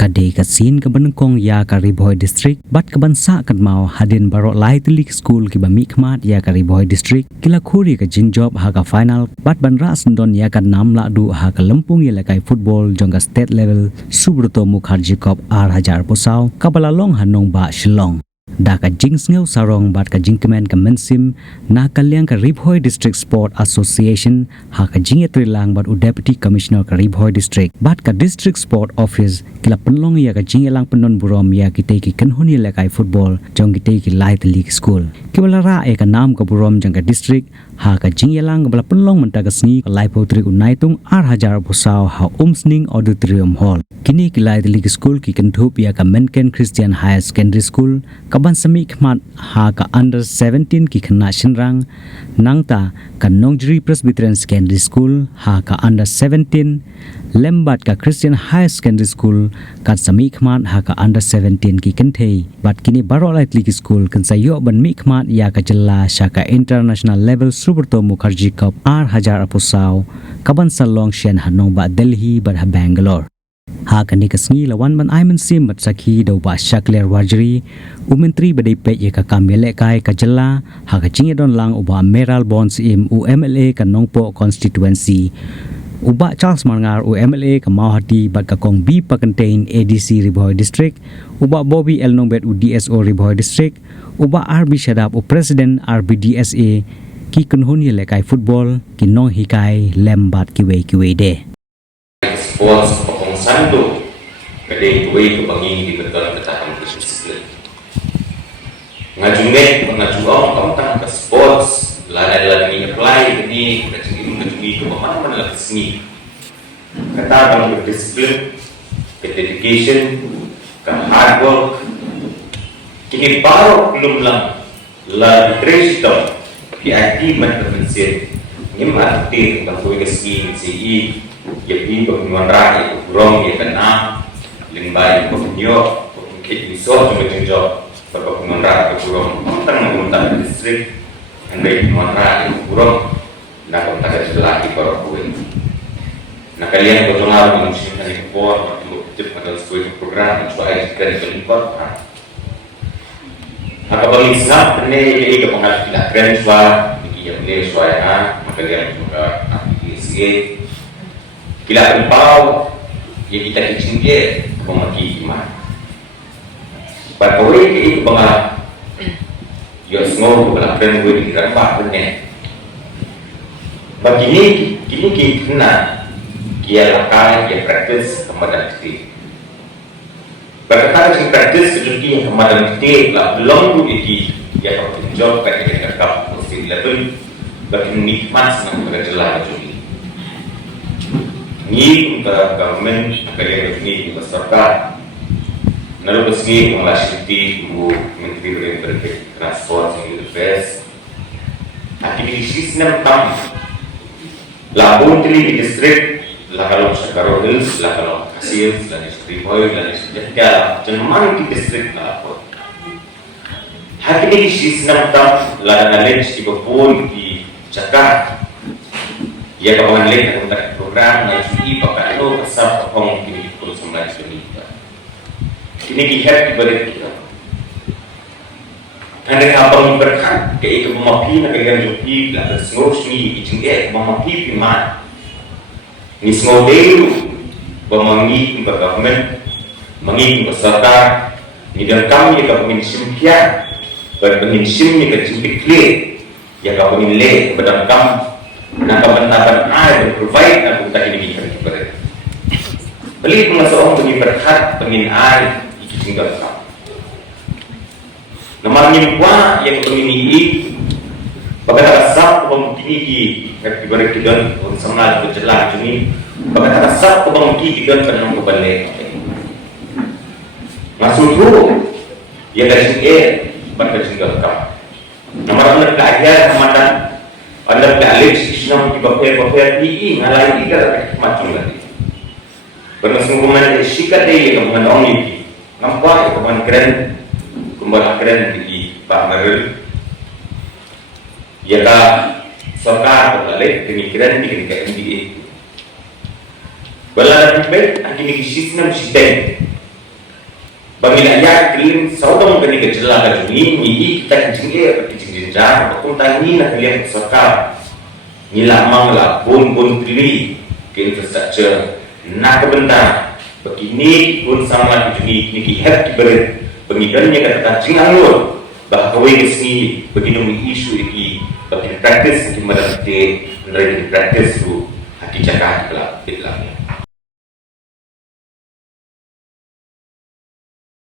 Kadai kasin kebenengkong ya Kariboy District bat kebansa kan mau hadin barok lai telik school ki bami khmat ya Kariboy District kila khuri ka jingjob ha ka final bat banra sendon ya kan nam la du ha ka lempung ya lakai football jongga state level Subroto Mukherjee Cup R1000 posau kabala long hanong ba Shillong da ka jings ngeu sarong bat ka jingkemen ka mensim na kalyang ka Ribhoy District Sport Association ha ka jingetri lang bat u deputy commissioner ka Ribhoy District bat ka district sport office kila penlong ya ka jingelang penon burom ya kitei ki kanhuni lekai football jong kitei ki light league school kibala ra e ka nam ka burom jang ka district ha ka jingelang bala penlong menta ka sni lai potri unaitung R1000 posau ha umsning auditorium hall kini ki light league school ki kenthup ya ka Menken Christian Higher Secondary School kaban sami khmat ha ka under 17 ki khna shinrang nangta ka Nongjri Presbyterian Secondary School ha ka under 17 lembat ka Christian High Secondary School ka sami khmat ha ka under 17 ki kenthei bat kini baro light league school kan sayo ban mi khmat ya ka jilla shaka international level Subroto Mukherjee Cup R1000 posau kaban salong shen hanong ba Delhi ba Bangalore ha kani kasngi lawan ban aiman sim bat sakhi do ba Shakler Wajri umentri badai pe ye ka kamele kai ka jalla ha ka chinge don lang uba Meral Bonds im UMLA ka Nongpo constituency uba Charles Mangar UMLA ka Mauhati bat ka kong B pa contain ADC Ribhoy District uba Bobby El Nombet DSO Ribhoy District uba RB Shadap u President RBDSA ki kunhun ye lekai football ki nong hikai lembat kiwe de sports santo kadai kuai ke bangi di betul ketahan disiplin ngajunget pengajuan tentang ke sports lagi apply ini ngajungi ke pemahaman lagi seni kata dalam disiplin ke dedication ke hard work kini baru belum la treasure di akibat bermesin ini mati tentang kuai ke seni CI jadi pengurusan rakyat kurang ya kena limbai pengunyo mungkin bisa cuma job pengurusan rakyat kurang tentang menggunakan distrik yang baik pengurusan rakyat kurang nak kontak lagi para kue nak kalian berdoa mengusulkan ekspor waktu kecil pada sebuah program supaya segera diimpor maka bagi snap ini kepengaruh tidak keren suara yang ini suara maka kalian juga aplikasi kila empau yang kita kicingke pemaki iman. Bahawa ini pengalah yang semua berlaku gue di kerana benar. Bagi kini kita kena kia lakai kia praktis kemudian kita. Berkata yang praktis kecuali kemudian kita lah belum tu itu yang harus dijawab ketika kita kerap mesti level bagi nikmat senang berjalan jadi. Ni untuk government kalian ini masyarakat nalu besgi mengasihti bu menteri transport yang best aktivitas sistem tam labun di distrik la kalau Sekarang Hills la kalau Kasir la distrik Boy la distrik Jakarta cuman di distrik apa aktivitas sistem tam la knowledge di Bopol di Jakarta ya kawan lain untuk program yang sudah pakai itu besar pokong kini kurus sembilan juta. Ini kita diberi kita. Karena abang berkat ke itu memapi nak kalian jupi lah semua sini ijeng memapi piman. Ni semua dulu memangi ke government, mangi ke serta ni dan kami yang kami simpian, berpenginsim ni kecil clear, yang kami nilai berdampak nak kebenaran air provide dan kita ini bisa diberi. Beli pengasas bagi berkat pengin air itu tinggal kamu. Nomor nyimpa yang ini bagaimana rasa pemungkiri diberi kita untuk sengal berjelas ini bagaimana rasa pemungkiri kita pernah kembali. Masuk dulu yang dari sini berketinggal kamu. Nomor belajar kemudian anda Alex Islam di bawah ini ngalai tiga macam lagi. Bermasuk sikat dia kemudian orang ini nampak kemudian keren di Pak Merul. Ya serta balik pemikiran di MBA. Bala lebih akhirnya sistem Bangila ya kilin saudong gani gejala gajungi ni kita kijinge kijinjang pakunta ni na kalian sokap nila mangla pun pilih ke infrastructure nak benda begini pun sama kijingi ni kihat kiberit pengidannya kata cingalur bahwa ini begini isu ini bagi praktis di mana kita practice tu hati cakap kelak